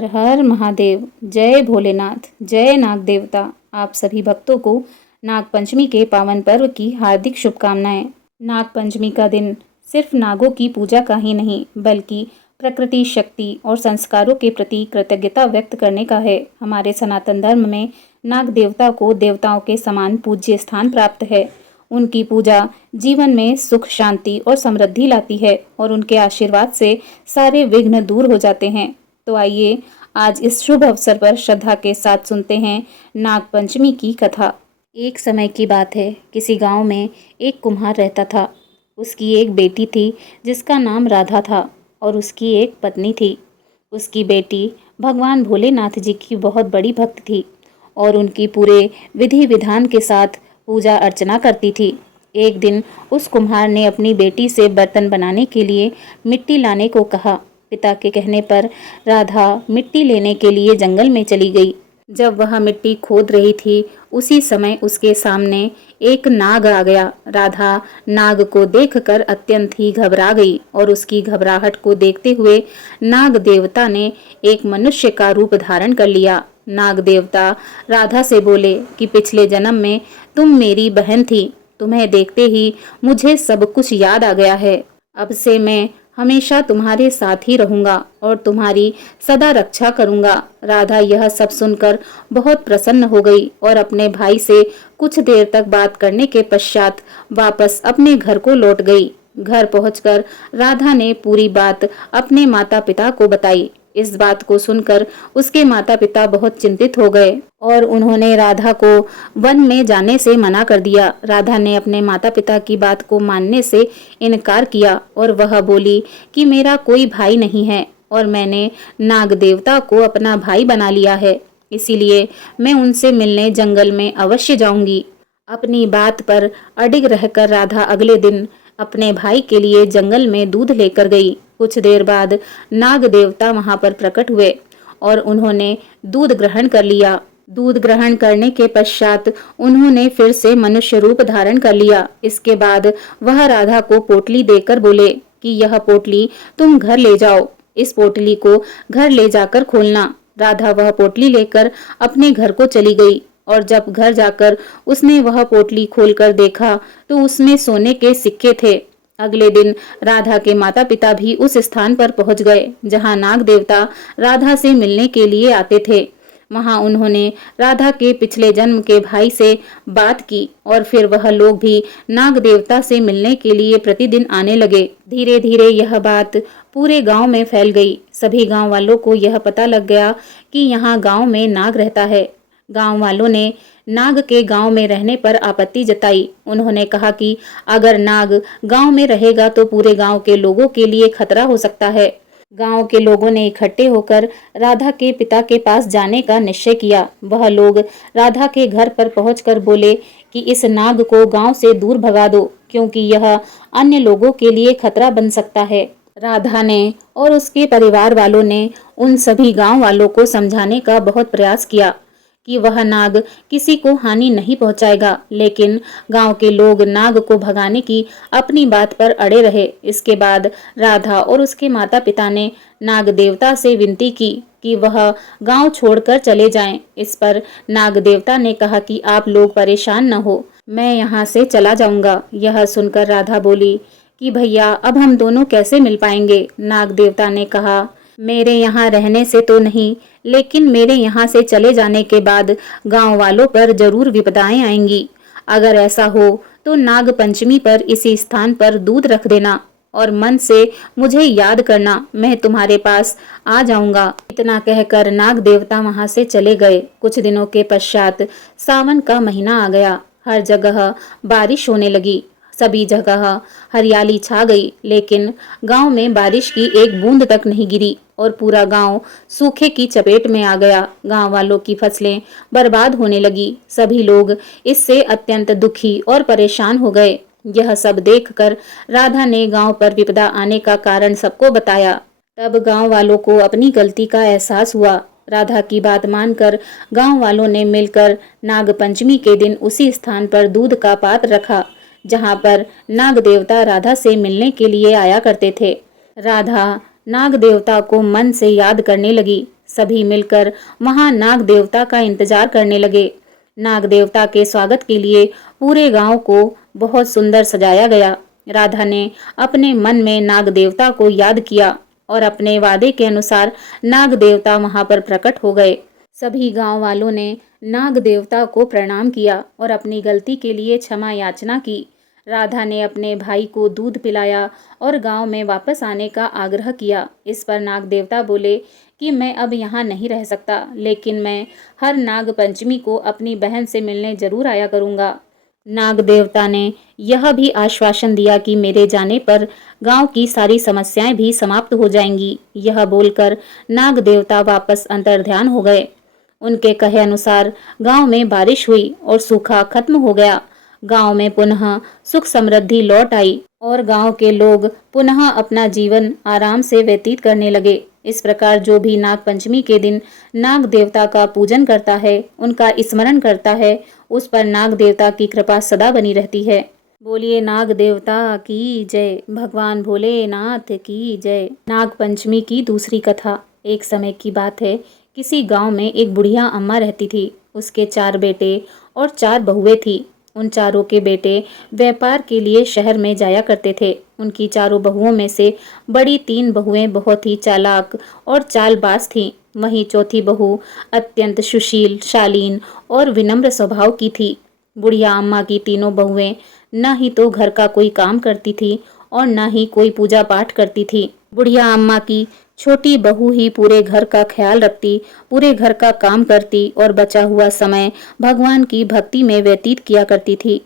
हर हर महादेव। जय भोलेनाथ। जय नाग देवता। आप सभी भक्तों को नाग पंचमी के पावन पर्व की हार्दिक शुभकामनाएं। नाग पंचमी का दिन सिर्फ नागों की पूजा का ही नहीं बल्कि प्रकृति, शक्ति और संस्कारों के प्रति कृतज्ञता व्यक्त करने का है। हमारे सनातन धर्म में नाग देवता को देवताओं के समान पूज्य स्थान प्राप्त है। उनकी पूजा जीवन में सुख, शांति और समृद्धि लाती है और उनके आशीर्वाद से सारे विघ्न दूर हो जाते हैं। तो आइए आज इस शुभ अवसर पर श्रद्धा के साथ सुनते हैं नाग पंचमी की कथा। एक समय की बात है, किसी गांव में एक कुम्हार रहता था। उसकी एक बेटी थी जिसका नाम राधा था और उसकी एक पत्नी थी। उसकी बेटी भगवान भोलेनाथ जी की बहुत बड़ी भक्त थी और उनकी पूरे विधि विधान के साथ पूजा अर्चना करती थी। एक दिन उस कुम्हार ने अपनी बेटी से बर्तन बनाने के लिए मिट्टी लाने को कहा। पिता के कहने पर राधा मिट्टी लेने के लिए जंगल में चली गई। जब वह मिट्टी खोद रही थी, उसी समय उसके सामने एक नाग आ गया। राधा नाग को देखकर अत्यंत ही घबरा गई और उसकी घबराहट को देखते हुए नाग देवता ने एक मनुष्य का रूप धारण कर लिया। नाग देवता राधा से बोले कि पिछले जन्म में तुम मेरी बहन थी। तुम्हें देखते ही मुझे सब कुछ याद आ गया है। अब से मैं हमेशा तुम्हारे साथ ही रहूंगा और तुम्हारी सदा रक्षा करूंगा। राधा यह सब सुनकर बहुत प्रसन्न हो गई और अपने भाई से कुछ देर तक बात करने के पश्चात वापस अपने घर को लौट गई। घर पहुंचकर राधा ने पूरी बात अपने माता पिता को बताई। इस बात को सुनकर उसके माता पिता बहुत चिंतित हो गए और उन्होंने राधा को वन में जाने से मना कर दिया। राधा ने अपने माता पिता की बात को मानने से इनकार किया और वह बोली कि मेरा कोई भाई नहीं है और मैंने नाग देवता को अपना भाई बना लिया है, इसीलिए मैं उनसे मिलने जंगल में अवश्य जाऊंगी। अपनी बात पर अडिग रहकर राधा अगले दिन अपने भाई के लिए जंगल में दूध लेकर गई। कुछ देर बाद नाग देवता वहां पर प्रकट हुए और उन्होंने दूध ग्रहण कर लिया। दूध ग्रहण करने के पश्चात उन्होंने फिर से मनुष्य रूप धारण कर लिया। इसके बाद वह राधा को पोटली देकर बोले कि यह पोटली तुम घर ले जाओ। इस पोटली को घर ले जाकर खोलना। राधा वह पोटली लेकर अपने घर को चली गई और जब घर जाकर उसने वह पोटली खोलकर देखा तो उसमें सोने के सिक्के थे। अगले दिन राधा के माता पिता भी उस स्थान पर पहुंच गए जहां नाग देवता राधा से मिलने के लिए आते थे। वहां उन्होंने राधा के पिछले जन्म के भाई से बात की और फिर वह लोग भी नाग देवता से मिलने के लिए प्रतिदिन आने लगे। धीरे धीरे यह बात पूरे गांव में फैल गई। सभी गांव वालों को यह पता लग गया कि यहाँ गांव में नाग रहता है। गांव वालों ने नाग के गांव में रहने पर आपत्ति जताई। उन्होंने कहा कि अगर नाग गांव में रहेगा तो पूरे गांव के लोगों के लिए खतरा हो सकता है। गांव के लोगों ने इकट्ठे होकर राधा के पिता के पास जाने का निश्चय किया। वह लोग राधा के घर पर पहुंचकर बोले कि इस नाग को गांव से दूर भगा दो क्योंकि यह अन्य लोगों के लिए खतरा बन सकता है। राधा ने और उसके परिवार वालों ने उन सभी गांव वालों को समझाने का बहुत प्रयास किया कि वह नाग किसी को हानि नहीं पहुंचाएगा, लेकिन गांव के लोग नाग को भगाने की अपनी बात पर अड़े रहे। इसके बाद राधा और उसके माता पिता ने नाग देवता से विनती की कि वह गांव छोड़कर चले जाएं। इस पर नाग देवता ने कहा कि आप लोग परेशान न हो, मैं यहाँ से चला जाऊंगा। यह सुनकर राधा बोली कि भैया अब हम दोनों कैसे मिल पाएंगे। नाग देवता ने कहा मेरे यहाँ रहने से तो नहीं, लेकिन मेरे यहाँ से चले जाने के बाद गांव वालों पर जरूर विपदाएं आएंगी। अगर ऐसा हो तो नाग पंचमी पर इसी स्थान पर दूध रख देना और मन से मुझे याद करना, मैं तुम्हारे पास आ जाऊंगा। इतना कहकर नाग देवता वहां से चले गए। कुछ दिनों के पश्चात सावन का महीना आ गया। हर जगह बारिश होने लगी। सभी जगह हरियाली छा गई, लेकिन गांव में बारिश की एक बूंद तक नहीं गिरी और पूरा गांव सूखे की चपेट में आ गया। गांव वालों की फसलें बर्बाद होने लगी। सभी लोग इससे अत्यंत दुखी और परेशान हो गए। यह सब देखकर राधा ने गांव पर विपदा आने का कारण सबको बताया। तब गांव वालों को अपनी गलती का एहसास हुआ। राधा की बात मानकर गांव वालों ने मिलकर नाग पंचमी के दिन उसी स्थान पर दूध का पात्र रखा जहां पर नाग देवता राधा से मिलने के लिए आया करते थे। राधा नाग देवता को मन से याद करने लगी। सभी मिलकर वहां नाग देवता का इंतजार करने लगे। नाग देवता के स्वागत के लिए पूरे गांव को बहुत सुंदर सजाया गया। राधा ने अपने मन में नाग देवता को याद किया और अपने वादे के अनुसार नाग देवता वहां पर प्रकट हो गए। सभी गांव वालों ने नाग देवता को प्रणाम किया और अपनी गलती के लिए क्षमा याचना की। राधा ने अपने भाई को दूध पिलाया और गांव में वापस आने का आग्रह किया। इस पर नाग देवता बोले कि मैं अब यहाँ नहीं रह सकता, लेकिन मैं हर नाग पंचमी को अपनी बहन से मिलने जरूर आया करूँगा। नाग देवता ने यह भी आश्वासन दिया कि मेरे जाने पर गांव की सारी समस्याएं भी समाप्त हो जाएंगी। यह बोलकर नाग देवता वापस अंतर्ध्यान हो गए। उनके कहे अनुसार गांव में बारिश हुई और सूखा खत्म हो गया। गांव में पुनः सुख समृद्धि लौट आई और गांव के लोग पुनः अपना जीवन आराम से व्यतीत करने लगे। इस प्रकार जो भी नाग पंचमी के दिन नाग देवता का पूजन करता है, उनका स्मरण करता है, उस पर नाग देवता की कृपा सदा बनी रहती है। बोलिए नाग देवता की जय, भगवान भोलेनाथ की जय। नाग पंचमी की दूसरी कथा। एक समय की बात है, किसी गांव में एक बुढ़िया अम्मा रहती थी। उसके 4 बेटे और 4 बहुएं थी। उन चारों के बेटे व्यापार के लिए शहर में जाया करते थे। उनकी चारों बहुओं में से बड़ी 3 बहुएं बहुत ही चालाक और चालबाज थीं। वहीं चौथी बहू अत्यंत सुशील, शालीन और विनम्र स्वभाव की थी। बुढ़िया अम्मा की तीनों बहुएं न ही तो घर का कोई काम करती थी और न ही कोई पूजा पाठ करती थी। बुढ़िया अम्मा की छोटी बहू ही पूरे घर का ख्याल रखती, पूरे घर का काम करती और बचा हुआ समय भगवान की भक्ति में व्यतीत किया करती थी।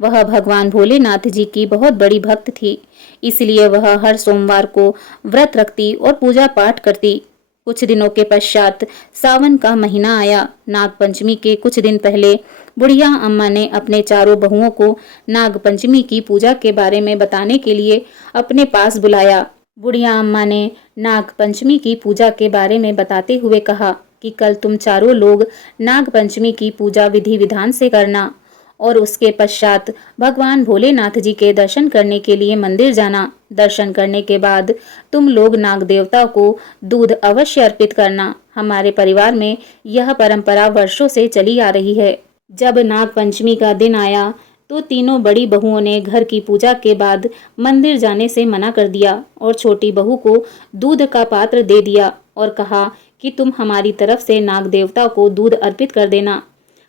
वह भगवान भोलेनाथ जी की बहुत बड़ी भक्त थी, इसलिए वह हर सोमवार को व्रत रखती और पूजा पाठ करती। कुछ दिनों के पश्चात सावन का महीना आया। नाग पंचमी के कुछ दिन पहले बुढ़िया अम्मा ने अपने चारों बहुओं को नाग पंचमी की पूजा के बारे में बताने के लिए अपने पास बुलाया। बुढ़िया अम्मा ने नाग पंचमी की पूजा के बारे में बताते हुए कहा कि कल तुम चारों लोग नाग पंचमी की पूजा विधि विधान से करना और उसके पश्चात भगवान भोलेनाथ जी के दर्शन करने के लिए मंदिर जाना। दर्शन करने के बाद तुम लोग नाग देवता को दूध अवश्य अर्पित करना। हमारे परिवार में यह परंपरा वर्षों से चली आ रही है। जब नाग पंचमी का दिन आया तो तीनों बड़ी बहुओं ने घर की पूजा के बाद मंदिर जाने से मना कर दिया और छोटी बहू को दूध का पात्र दे दिया और कहा कि तुम हमारी तरफ से नाग देवता को दूध अर्पित कर देना,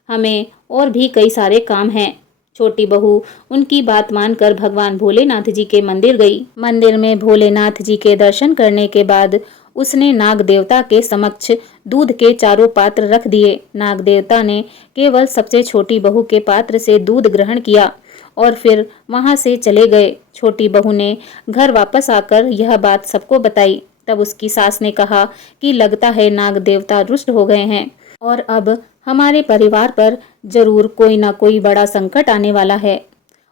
हमें और भी कई सारे काम हैं। छोटी बहू उनकी बात मानकर भगवान भोलेनाथ जी के मंदिर गई। मंदिर में भोलेनाथ जी के दर्शन करने के बाद उसने नाग देवता के समक्ष दूध के चारों पात्र रख दिए। नाग देवता ने केवल सबसे छोटी बहू के पात्र से दूध ग्रहण किया और फिर वहां से चले गए। छोटी बहू ने घर वापस आकर यह बात सबको बताई। तब उसकी सास ने कहा कि लगता है नाग देवता रुष्ट हो गए हैं और अब हमारे परिवार पर जरूर कोई ना कोई बड़ा संकट आने वाला है।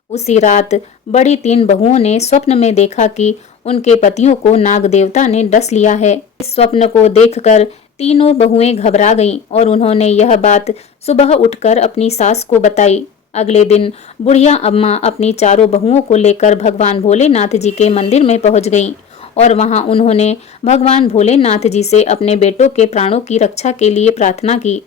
उसी रात बड़ी 3 बहुओं ने स्वप्न में देखा कि उनके पतियों को नाग देवता ने डस लिया है। इस स्वप्न को देखकर तीनों बहुएं घबरा गईं और उन्होंने यह बात सुबह उठकर अपनी सास को बताई। अगले दिन बुढ़िया अम्मा अपनी चारों बहुओं को लेकर भगवान भोलेनाथ जी के मंदिर में पहुंच गईं और वहां उन्होंने भगवान भोलेनाथ जी से अपने बेटों के प्राणों की रक्षा के लिए प्रार्थना की।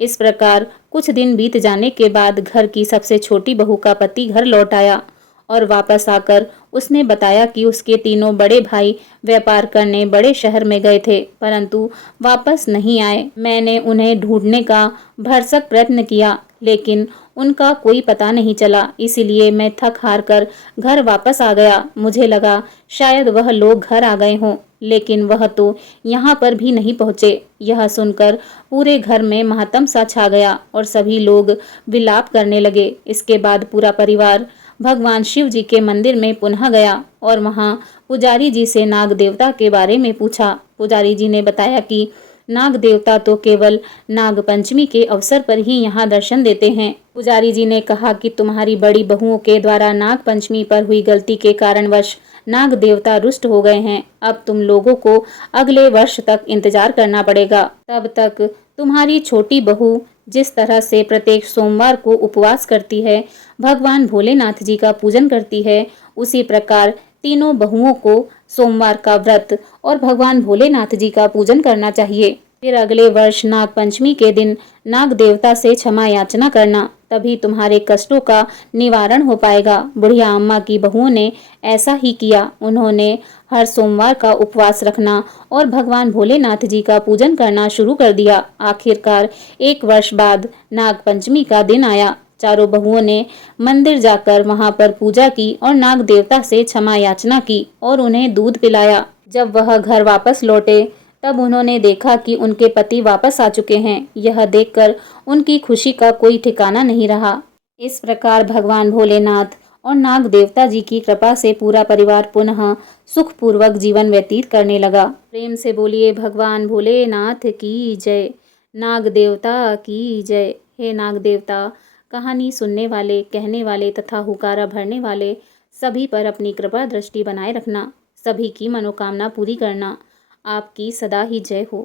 इस प्रकार कुछ दिन बीत जाने के बाद घर की सबसे छोटी बहू का पति घर लौट आया और वापस आकर उसने बताया कि उसके तीनों बड़े भाई व्यापार करने बड़े शहर में गए थे, परंतु वापस नहीं आए। मैंने उन्हें ढूंढने का भरसक प्रयत्न किया, लेकिन उनका कोई पता नहीं चला, इसीलिए मैं थक हार कर घर वापस आ गया। मुझे लगा शायद वह लोग घर आ गए हों, लेकिन वह तो यहाँ पर भी नहीं पहुँचे। यह सुनकर पूरे घर में मातम सा छा गया और सभी लोग विलाप करने लगे। इसके बाद पूरा परिवार भगवान शिव जी के मंदिर में पुनः गया और वहां पुजारी जी से नाग देवता के बारे में पूछा। पुजारी जी ने बताया कि नाग देवता तो केवल नाग पंचमी के अवसर पर ही यहाँ दर्शन देते हैं। पुजारी जी ने कहा कि तुम्हारी बड़ी बहुओं के द्वारा नाग पंचमी पर हुई गलती के कारणवश नाग देवता रुष्ट हो गए हैं। अब तुम लोगों को अगले वर्ष तक इंतजार करना पड़ेगा। तब तक तुम्हारी छोटी बहू जिस तरह से प्रत्येक सोमवार को उपवास करती है, भगवान भोलेनाथ जी का पूजन करती है, उसी प्रकार तीनों बहुओं को सोमवार का व्रत और भगवान भोलेनाथ जी का पूजन करना चाहिए। फिर अगले वर्ष नाग पंचमी के दिन नाग देवता से क्षमा याचना करना, तभी तुम्हारे कष्टों का निवारण हो पाएगा। बुढ़िया अम्मा की बहुओं ने ऐसा ही किया। उन्होंने हर सोमवार का उपवास रखना और भगवान भोलेनाथ जी का पूजन करना शुरू कर दिया। आखिरकार 1 वर्ष बाद नाग पंचमी का दिन आया। चारों बहुओं ने मंदिर जाकर वहां पर पूजा की और नाग देवता से क्षमा याचना की और उन्हें दूध पिलाया। जब वह घर वापस लौटे तब उन्होंने देखा कि उनके पति वापस आ चुके हैं। यह देखकर उनकी खुशी का कोई ठिकाना नहीं रहा। इस प्रकार भगवान भोलेनाथ और नाग देवता जी की कृपा से पूरा परिवार पुनः सुखपूर्वक जीवन व्यतीत करने लगा। प्रेम से बोलिए भगवान भोलेनाथ की जय, नाग देवता की जय। हे नाग देवता, कहानी सुनने वाले, कहने वाले तथा हुकारा भरने वाले सभी पर अपनी कृपा दृष्टि बनाए रखना, सभी की मनोकामना पूरी करना। आपकी सदा ही जय हो।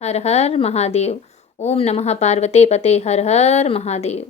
हर हर महादेव। ओम नमः पार्वते पते। हर हर महादेव।